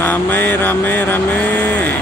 Ramai, ramai, ramai.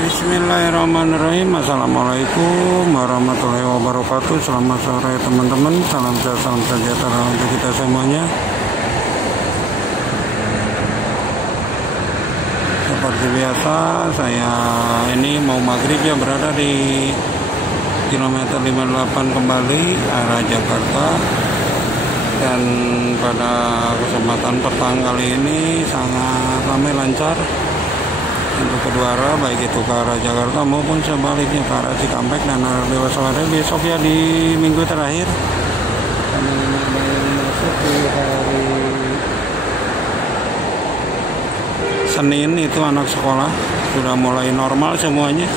Bismillahirrahmanirrahim. Assalamualaikum warahmatullahi wabarakatuh. Selamat sore teman-teman. Salam sejahtera untuk kita semuanya. Seperti biasa, saya ini mau maghrib ya, berada di kilometer 58 kembali arah Jakarta. Dan pada kesempatan petang kali ini sangat ramai lancar untuk kedua arah, baik itu ke arah Jakarta maupun sebaliknya ke arah Cikampek dan arah Dewasawara. Besok ya, di minggu terakhir kami masuk di hari Senin, itu anak sekolah sudah mulai normal semuanya.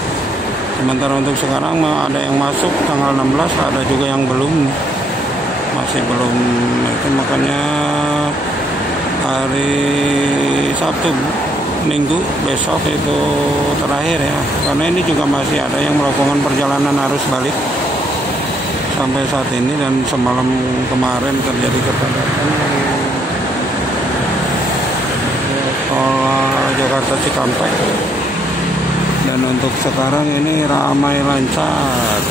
Sementara untuk sekarang ada yang masuk tanggal 16, ada juga yang belum, masih belum itu. Makanya hari Sabtu Minggu besok itu terakhir ya, karena ini juga masih ada yang melakukan perjalanan arus balik sampai saat ini. Dan semalam kemarin terjadi kepadatan tol Jakarta Cikampek, dan untuk sekarang ini ramai lancar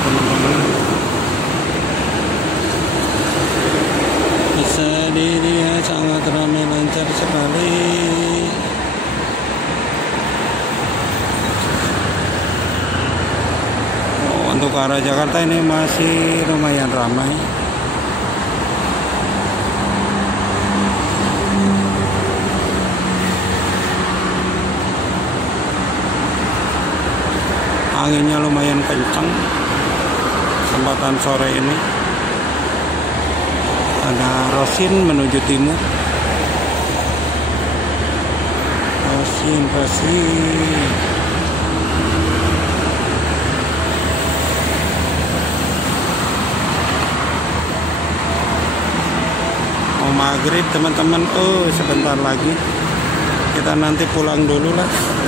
teman-teman. Bisa dilihat sangat ramai lancar sekali. Untuk arah Jakarta ini masih lumayan ramai. Anginnya lumayan kencang kesempatan sore ini. Ada Rosin menuju timur. Rosin. Mau maghrib teman-teman. Sebentar lagi. Kita nanti pulang dulu lah.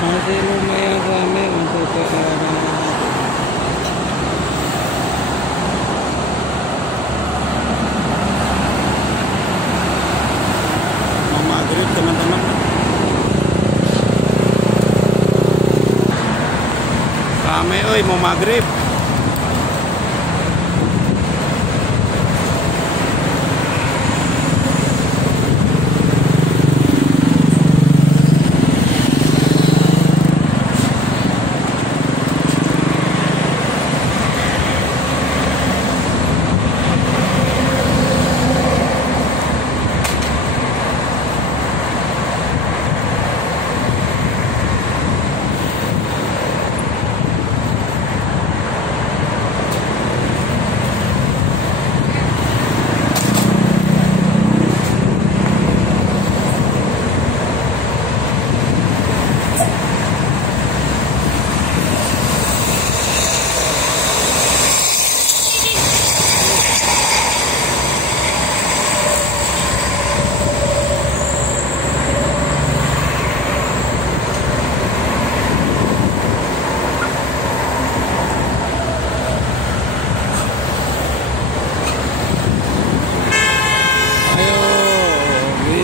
Masih lumayan ramai untuk ke arah mau maghrib teman-teman. Ramai mau maghrib.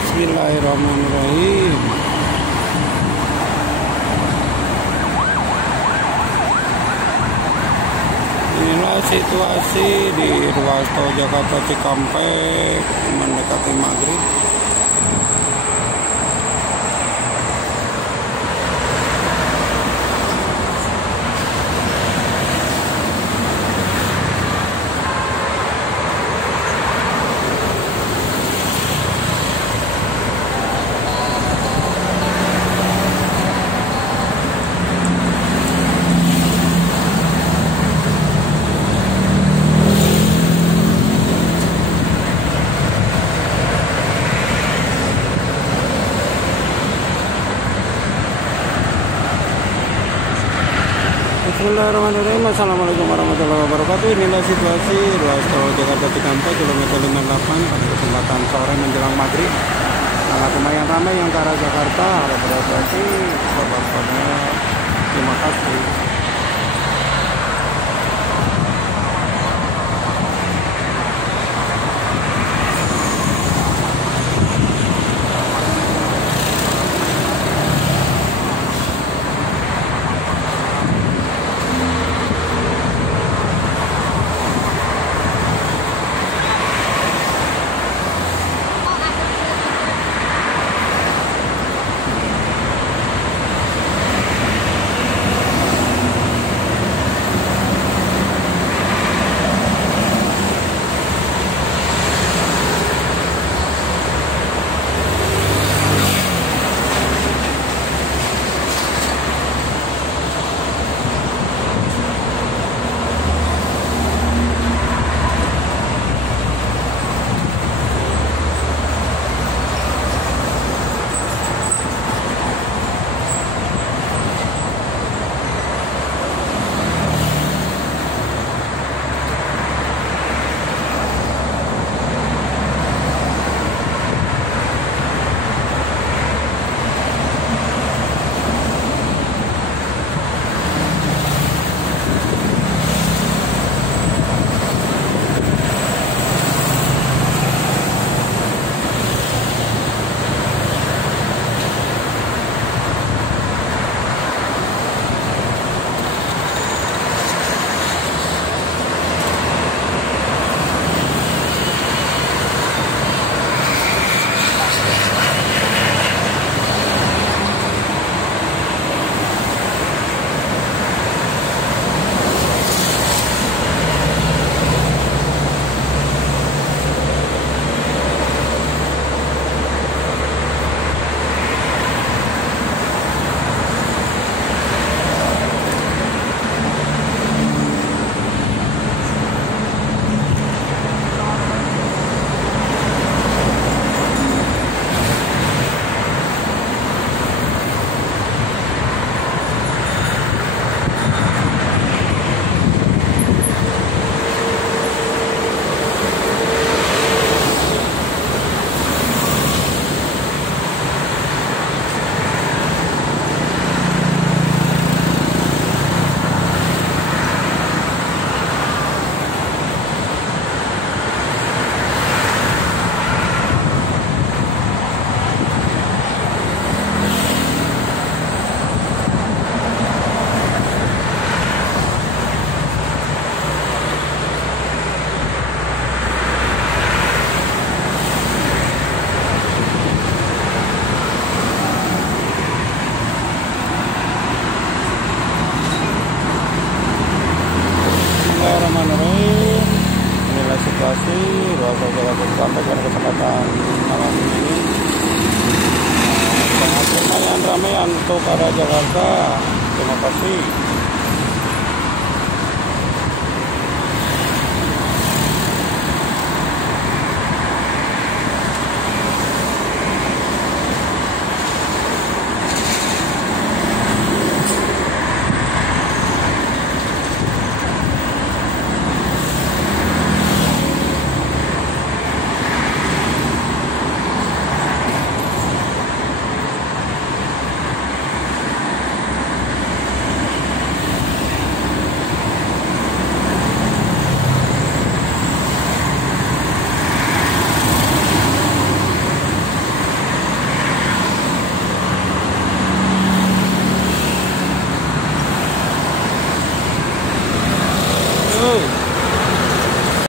Bismillahirrahmanirrahim. Inilah situasi di ruas tol Jakarta Cikampek mendekati maghrib. Bismillahirrahmanirrahim. Assalamualaikum warahmatullahi wabarakatuh. Inilah situasi ruas tol Jakarta Cikampek kilometer 58 pada kesempatan sore menjelang maghrib. Sangat lumayan ramai yang ke arah Jakarta. Harap berhati-hati. Terima kasih. Inilah situasi ruas tol Jakarta Cikampek pada kesempatan malam ini. Sangat lumayan ramai untuk arah Jakarta. Terima kasih.